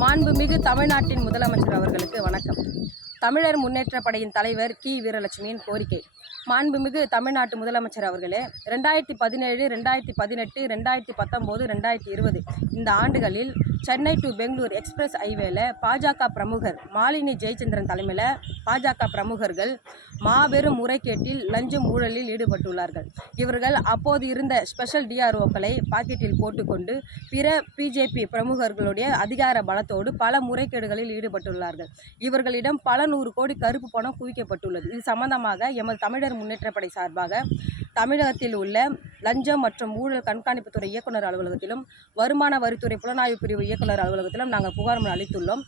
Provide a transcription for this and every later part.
மாண்புமிகு தமிழ்நாட்டின் முதலமைச்சர் அவர்களுக்கு வணக்கம். தமிழர் முன்னேற்ற படையின் தலைவர் கி. வீரலட்சுமியின் கோரிக்கை. மாண்புமிகு தமிழ்நாட்டு முதலமைச்சர் அவர்களே ரெண்டாயிரத்தி பதினேழு ரெண்டாயிரத்தி பதினெட்டு ரெண்டாயிரத்தி பத்தொம்போது ரெண்டாயிரத்தி இருபது இந்த ஆண்டுகளில் சென்னை டு பெங்களூர் எக்ஸ்பிரஸ் ஹைவேல பாஜக பிரமுகர் மாலினி ஜெயச்சந்திரன் தலைமையில் பாஜக பிரமுகர்கள் மாபெரும் முறைகேட்டில் லஞ்சம் ஊழலில் ஈடுபட்டுள்ளார்கள். இவர்கள் அப்போது இருந்த ஸ்பெஷல் டிஆர்ஓக்களை பாக்கெட்டில் போட்டுக்கொண்டு பிற பிஜேபி பிரமுகர்களுடைய அதிகார பலத்தோடு பல முறைகேடுகளில் ஈடுபட்டுள்ளார்கள். இவர்களிடம் பல நூறு கோடி கருப்பு பணம் குவிக்கப்பட்டுள்ளது. இது சம்பந்தமாக எமது தமிழர் முன்னேற்றப்படை சார்பாக தமிழகத்தில் உள்ள லஞ்சம் மற்றும் ஊழல் கண்காணிப்புத்துறை இயக்குனர் அலுவலகத்திலும் வருமான வரித்துறை புலனாய்வு பிரிவு இயக்குனர் அலுவலகத்திலும் நாங்கள் புகார் மனு அளித்துள்ளோம்.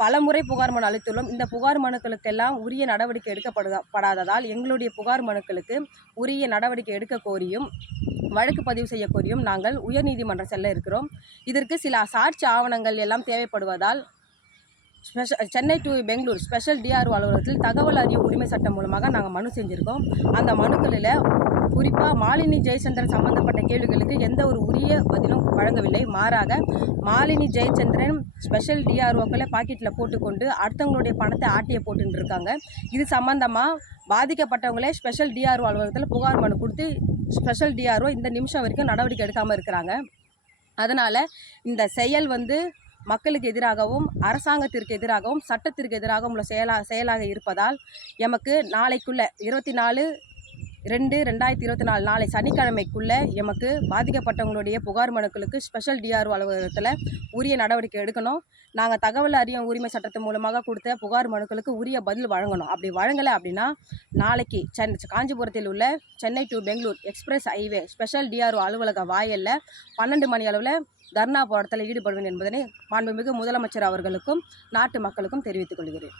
பல முறை புகார் மனு அளித்துள்ளோம். இந்த புகார் மனுக்களுக்கெல்லாம் உரிய நடவடிக்கை எடுக்கப்படாததால் எங்களுடைய புகார் மனுக்களுக்கு உரிய நடவடிக்கை எடுக்க கோரியும் வழக்கு பதிவு செய்ய கோரியும் நாங்கள் உயர்நீதிமன்றம் செல்ல இருக்கிறோம். இதற்கு சில சாட்சி ஆவணங்கள் எல்லாம் தேவைப்படுவதால் special Chennai to Bangalore special DRO அலுவலகத்தில் தகவல் அறியும் உரிமை சட்டம் மூலமாக நாங்கள் மனு செஞ்சுருக்கோம். அந்த மனுக்களில் குறிப்பாக மாலினி ஜெயச்சந்திரன் சம்பந்தப்பட்ட கேள்விகளுக்கு எந்த ஒரு உரிய பதிலும் வழங்கவில்லை. மாறாக மாலினி ஜெயச்சந்திரன் ஸ்பெஷல் டிஆர்ஓக்களை பாக்கெட்டில் போட்டுக்கொண்டு அடுத்தவங்களுடைய பணத்தை ஆட்டிய போட்டுன்னு இருக்காங்க இது சம்பந்தமாக பாதிக்கப்பட்டவங்களே ஸ்பெஷல் டிஆர்ஓ அலுவலகத்தில் புகார் மனு கொடுத்து ஸ்பெஷல் டிஆர்ஓ இந்த நிமிஷம் வரைக்கும் நடவடிக்கை எடுக்காமல் இருக்கிறாங்க. அதனால் இந்த செயல் வந்து மக்களுக்கு எதிராகவும் அரசாங்கத்திற்கு எதிராகவும் சட்டத்திற்கு எதிராகவும் உள்ள செயலாக செயலாக இருப்பதால் எமக்கு நாளைக்குள்ள இருபத்தி நாலு ரெண்டு ரெண்டாயிரத்தி இருபத்தி நாலு நாளை சனிக்கிழமைக்குள்ளே எமக்கு பாதிக்கப்பட்டவங்களுடைய புகார் மனுக்களுக்கு ஸ்பெஷல் டிஆர்ஓ அலுவலகத்தில் உரிய நடவடிக்கை எடுக்கணும். நாங்கள் தகவல் அறியும் உரிமை சட்டத்தின் மூலமாக கொடுத்த புகார் மனுக்களுக்கு உரிய பதில் வழங்கணும். அப்படி வழங்கலை அப்படின்னா நாளைக்கு சென் காஞ்சிபுரத்தில் உள்ள Chennai to Bangalore express highway special DRO அலுவலக வாயலில் பன்னெண்டு மணி அளவில் தர்ணா போராட்டத்தில் ஈடுபடுவேன் என்பதனை மாண்புமிகு முதலமைச்சர் அவர்களுக்கும் நாட்டு மக்களுக்கும் தெரிவித்துக் கொள்கிறேன்.